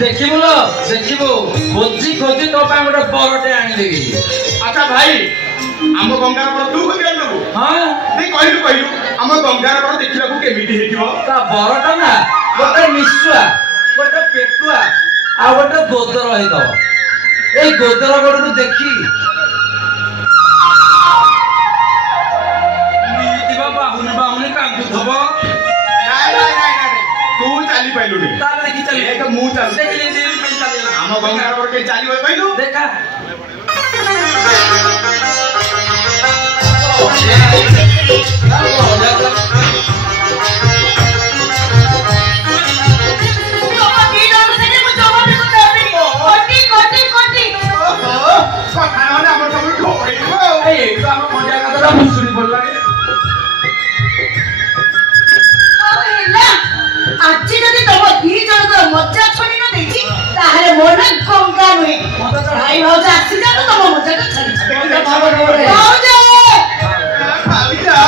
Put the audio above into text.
देखिबु लो देखिबु खोजी खोजी तो पे गोटे बरटे आनिदेबी। अच्छा भाई आम गंगार बर तू खोजी आनबू? हां नहीं कहलु आम गंगार बर देखिला को केमिति हेतिबो? ता बरटा ना गोटे निश्चुआ गोटे पेटुआ आ गोटे गोदर हेदो। ए गोदर गोडू देखी नीतिबा बाहुनी कांदु थबो। नहीं तू चली पाइलुनी ताले देखि चली एक मु चल देखि दे चली आम गंगार बर के चली पाइलु देखा आज जदि तुम दी जन मजा छोड़ी न देछि ताहले मोर ना गंगा नुई भाई भाउज आसी जा तुम मजा छाड़ी भाउज भाऊजा